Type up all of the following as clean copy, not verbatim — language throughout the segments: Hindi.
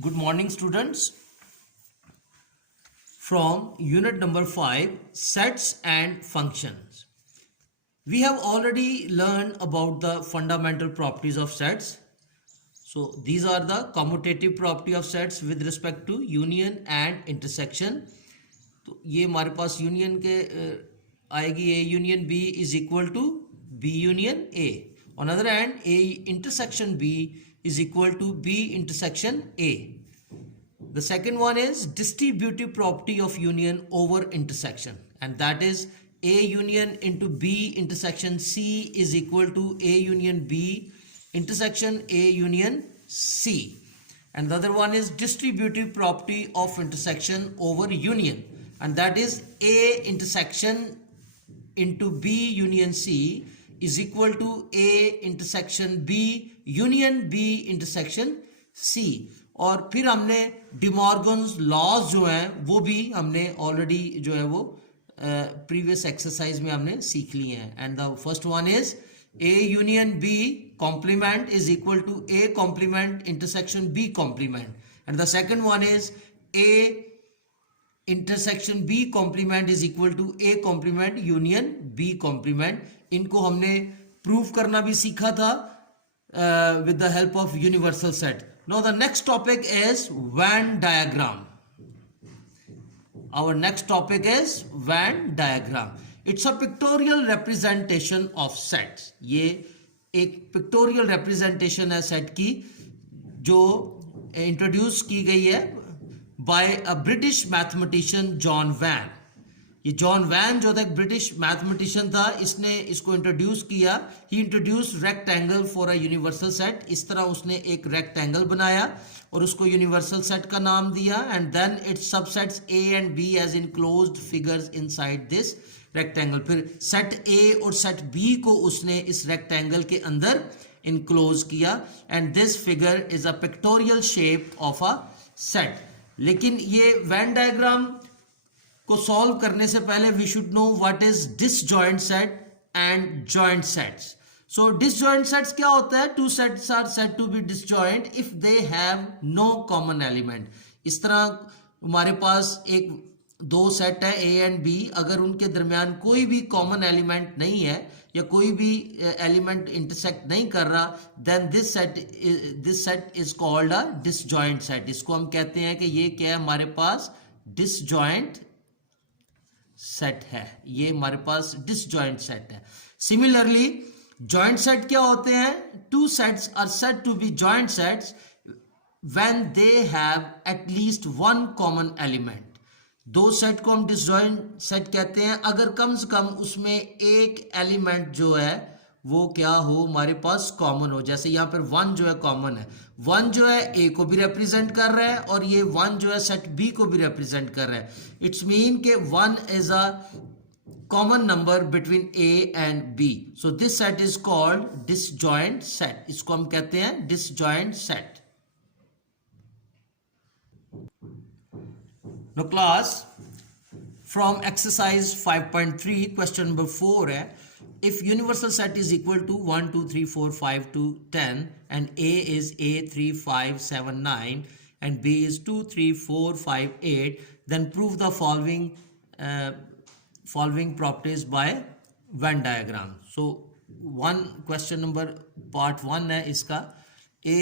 Good morning, students. From unit number 5, sets and functions. We have already learned about the fundamental properties of sets. So these are the commutative property of sets with respect to union and intersection. तो ये हमारे पास यूनियन के आएगी A union B is equal to B union A. On other hand, A intersection B is equal to B intersection A. The second one is distributive property of union over intersection, and that is A union into B intersection C is equal to A union B intersection A union C. And the other one is distributive property of intersection over union, and that is A intersection into B union C is equal to A intersection B union B intersection C. और फिर हमने डिमॉर्गन्स लॉज जो हैं वो भी हमने ऑलरेडी जो है वो प्रीवियस एक्सरसाइज में हमने सीख लिए हैं. And the first one is A union B complement is equal to A complement intersection B complement, and the second one is A intersection B complement is equal to A complement union B complement. इनको हमने प्रूव करना भी सीखा था with the help of universal set. Now the next topic is Venn diagram. Our next topic is Venn diagram. It's a pictorial representation of sets. ये एक pictorial representation है set की जो introduce की गई है by a British mathematician John Venn. ये जॉन वैन जो था एक ब्रिटिश मैथमेटिशियन था, इसने इसको इंट्रोड्यूस किया. He introduce rectangle for a universal set. इस तरह उसने एक रेक्टेंगल बनाया और उसको यूनिवर्सल सेट का नाम दिया. And then its subsets A and B as enclosed figures inside this rectangle. फिर सेट ए और सेट बी को उसने इस रेक्टेंगल के अंदर इनक्लोज किया. And this figure is a pictorial shape of a set. लेकिन ये वेन डायग्राम को सॉल्व करने से पहले we should know what is disjoint set and joint sets. So disjoint sets क्या होता है? Two sets are said to be disjoint if they have no common element. इस तरह हमारे पास एक दो सेट है ए एंड बी, अगर उनके दरमियान कोई भी कॉमन एलिमेंट नहीं है या कोई भी एलिमेंट इंटरसेक्ट नहीं कर रहा, then this set is called a disjoint set. इसको हम कहते हैं कि ये क्या है, हमारे पास डिसजॉइंट सेट है. ये हमारे पास डिसजॉइंट सेट है. सिमिलरली जॉइंट सेट क्या होते हैं? Two sets are said to be joint sets when they have at least one common element. दो सेट को हम डिसजॉइंट सेट कहते हैं अगर कम से कम उसमें एक एलिमेंट जो है वो क्या हो, हमारे पास कॉमन हो. जैसे यहाँ पर वन जो है कॉमन है. वन जो है ए को भी रिप्रेजेंट कर रहा है और ये वन जो है सेट बी को भी रिप्रेजेंट कर रहा है. इट्स मीन के one is a common number between A and B. So this set is called disjoint set. इसको हम कहते हैं disjoint set. No class, from exercise 5.3 question number 4 है. If universal set is equal to 1, 2, 3, 4, 5 to 10 and A is A, 3, 5, 7, 9 and B is 2, 3, 4, 5, 8, then prove the following properties by Venn diagram. So one question number part 1 है इसका, A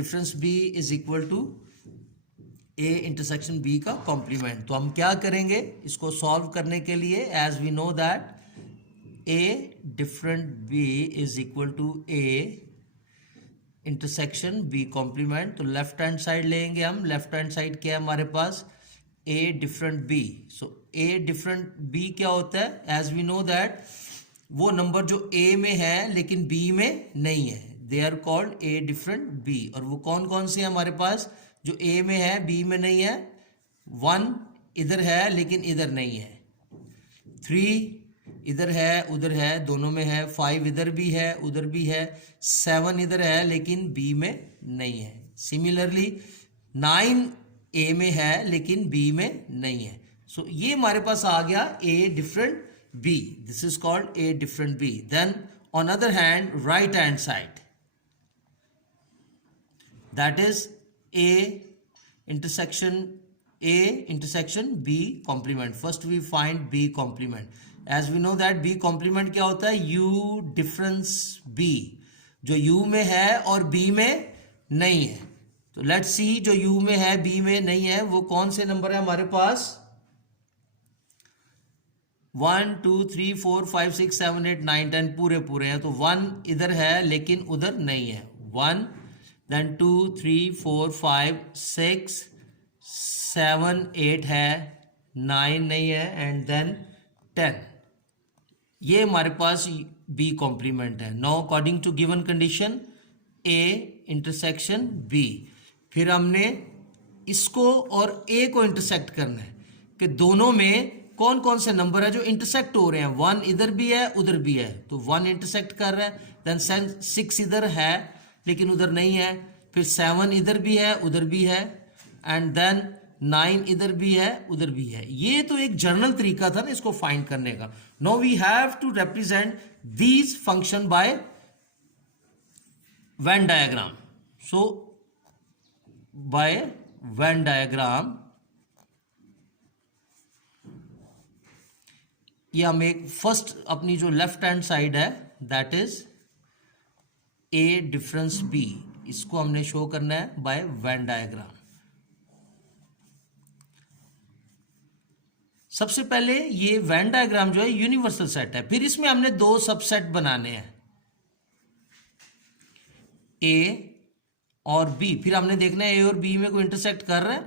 difference B is equal to A intersection B का complement. तो हम क्या करेंगे इसको solve करने के लिए? As we know that A different B is equal to A intersection B complement. तो लेफ्ट हैंड साइड लेंगे हम. लेफ्ट हैंड साइड क्या है हमारे पास? A different B. So A different B क्या होता है? As we know that वो नंबर जो A में है लेकिन B में नहीं है, they are called A different B. और वो कौन कौन से हैं हमारे पास? जो A में है B में नहीं है. 1 इधर है लेकिन इधर नहीं है. 3 इधर है उधर है, दोनों में है. 5 इधर भी है उधर भी है. 7 इधर है लेकिन बी में नहीं है. सिमिलरली 9 ए में है लेकिन बी में नहीं है. सो ये हमारे पास आ गया A different B. This is called A different B. Then on other hand right hand side, that is A intersection A intersection B complement. First we find B complement. As we know that B complement क्या होता है, U difference B, जो U में है और B में नहीं है. तो लेट्स सी जो U में है B में नहीं है वो कौन से नंबर है हमारे पास. 1 2 3 4 5 6 7 8 9 10 पूरे पूरे हैं. तो 1 इधर है लेकिन उधर नहीं है. 1 देन 2 3 4 5 6 7 8 है, 9 नहीं है एंड देन 10. ये हमारे पास B कॉम्प्लीमेंट है. Now according to given condition A intersection B, फिर हमने इसको और A को इंटरसेक्ट करना है कि दोनों में कौन कौन से नंबर है जो इंटरसेक्ट हो रहे हैं. 1 इधर भी है उधर भी है, तो 1 इंटरसेक्ट कर रहा है. देन 6 इधर है लेकिन उधर नहीं है. फिर 7 इधर भी है उधर भी है एंड देन 9 इधर भी है उधर भी है. ये तो एक जर्नल तरीका था ना इसको फाइंड करने का. Now we have to represent these function by Venn diagram. So by Venn diagram ये हम एक फर्स्ट अपनी जो लेफ्ट हैंड साइड है that is A difference B, इसको हमने शो करना है बाय वेन डायग्राम. सबसे पहले ये वेन डायग्राम जो है यूनिवर्सल सेट है. फिर इसमें हमने दो सबसेट बनाने हैं A और B. फिर हमने देखना है A और B में कोई इंटरसेक्ट कर रहा है.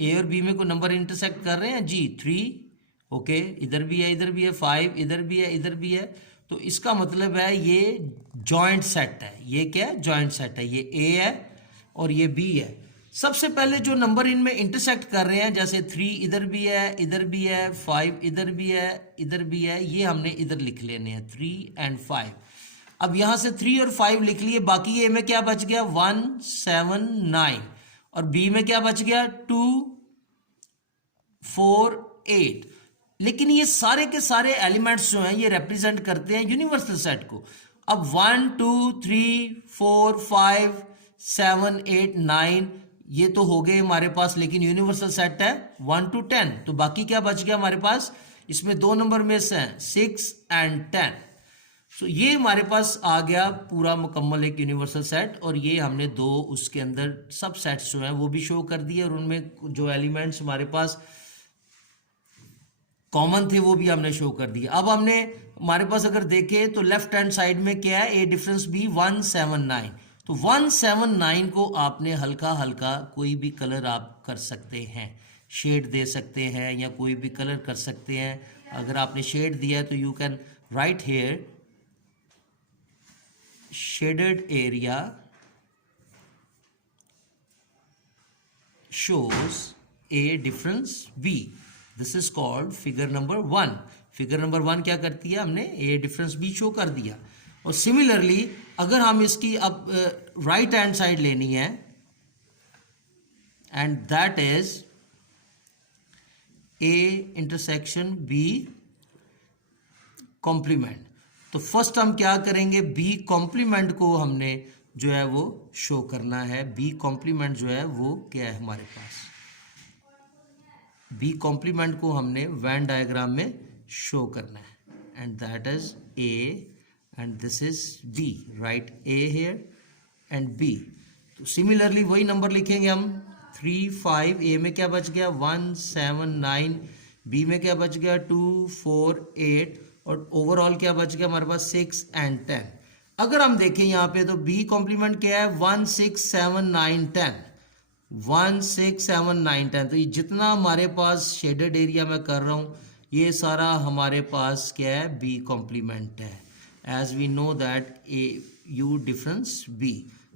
A और B में कोई नंबर इंटरसेक्ट कर रहे हैं जी. 3 ओके इधर भी है इधर भी है. 5 इधर भी है इधर भी है. तो इसका मतलब है ये जॉइंट सेट है. ये क्या है, जॉइंट सेट है. ये A है और ये B है. सबसे पहले जो नंबर इनमें इंटरसेक्ट कर रहे हैं जैसे 3 इधर भी है इधर भी है, 5 इधर भी है इधर भी है, ये हमने इधर लिख लेने हैं 3 एंड 5. अब यहां से 3 और 5 लिख लिए. बाकी ए में क्या बच गया 1 7 9 और बी में क्या बच गया 2 4 8. लेकिन ये सारे के सारे एलिमेंट्स जो हैं ये रिप्रेजेंट करते हैं यूनिवर्सल सेट को. अब 1 2 3 4 5 7 8 9 ये तो हो गए हमारे पास, लेकिन यूनिवर्सल सेट है 1 to 10. तो बाकी क्या बच गया हमारे पास, इसमें दो नंबर में से हैं 6 एंड 10. सो ये हमारे पास आ गया पूरा मुकम्मल एक यूनिवर्सल सेट. और ये हमने दो उसके अंदर सब सेट्स जो हैं वो भी शो कर दिए और उनमें जो एलिमेंट्स हमारे पास कॉमन थे वो भी हमने शो कर दिए. अब हमने हमारे पास अगर देखें तो लेफ्ट हैंड साइड में क्या है, ए डिफरेंस बी 179. तो 179 को आपने हल्का हल्का कोई भी कलर आप कर सकते हैं, शेड दे सकते हैं या कोई भी कलर कर सकते हैं. अगर आपने शेड दिया है तो you can write here shaded area shows a difference B. This is called figure number 1. Figure number 1 क्या करती है, हमने ए डिफरेंस B शो कर दिया. और सिमिलरली अगर हम इसकी अब राइट हैंड साइड लेनी है and that is A intersection B complement. तो फर्स्ट हम क्या करेंगे, B कॉम्प्लीमेंट को हमने जो है वो शो करना है. B कॉम्प्लीमेंट जो है वो क्या है हमारे पास, B कॉम्प्लीमेंट को हमने वेन डायग्राम में शो करना है and that is A and this is B. Right A here and B. तो सिमिलरली वही नंबर लिखेंगे हम 3 5. A में क्या बच गया 1 7 9. B में क्या बच गया 2 4 8 और ओवरऑल क्या बच गया हमारे पास 6 एंड 10. अगर हम देखें यहाँ पे तो B कॉम्प्लीमेंट क्या है 1 6 7 9 10. 1 6 7 9 10. तो ये जितना हमारे पास शेडेड एरिया में कर रहा हूँ ये सारा हमारे पास क्या है B कॉम्प्लीमेंट है. As we know that A U difference B,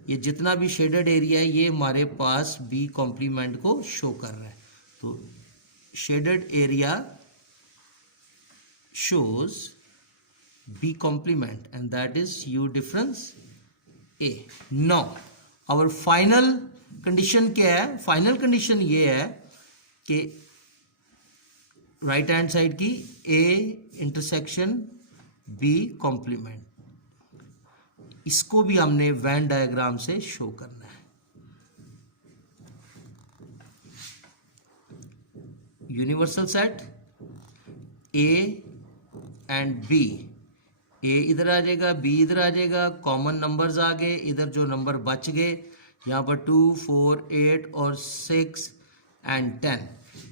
ये जितना भी शेडेड एरिया है ये हमारे पास B कॉम्प्लीमेंट को शो कर रहा है. तो shaded area shows B complement and that is U difference A. Now our final condition क्या है, फाइनल कंडीशन ये है कि राइट हैंड साइड की A इंटरसेक्शन B कॉम्प्लीमेंट, इसको भी हमने वेन डायग्राम से शो करना है. Universal set A and B, A इधर आ जाएगा, बी इधर आ जाएगा, कॉमन नंबर्स आ गए, इधर जो नंबर बच गए यहाँ पर 2, 4, 8 और 6 एंड 10।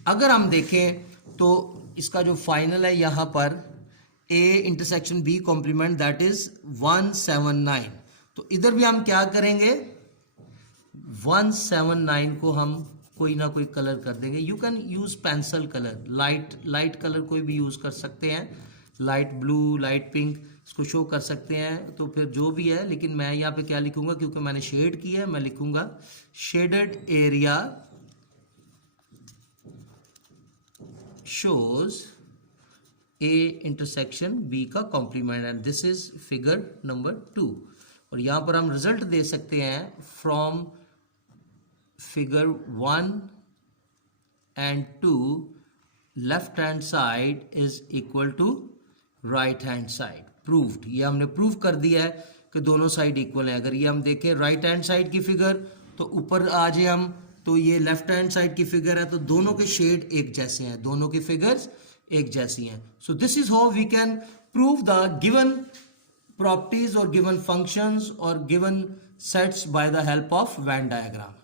अगर हम देखें तो इसका जो फाइनल है यहाँ पर A intersection B complement that is 179। तो इधर भी हम क्या करेंगे, 179 को हम कोई ना कोई कलर कर देंगे। You can use pencil colour, light colour कोई भी यूज कर सकते हैं, लाइट ब्लू, लाइट पिंक, इसको शो कर सकते हैं। तो फिर जो भी है, लेकिन मैं यहाँ पे क्या लिखूंगा, क्योंकि मैंने शेड किया है, मैं लिखूंगा shaded area shows A intersection B का complement and this is figure number 2। और यहाँ पर हम रिजल्ट दे सकते हैं from figure 1 and 2 left hand side is equal to right hand side. Proved, ये हमने प्रूव कर दिया है कि दोनों साइड इक्वल है। अगर ये हम देखें राइट हैंड साइड की फिगर, तो ऊपर आ जाए हम, तो ये लेफ्ट हैंड साइड की फिगर है, तो दोनों के शेड एक जैसे हैं, दोनों की फिगर्स एक जैसी हैं। So this is how we can prove the given properties or given functions or given sets by the help of Venn diagram.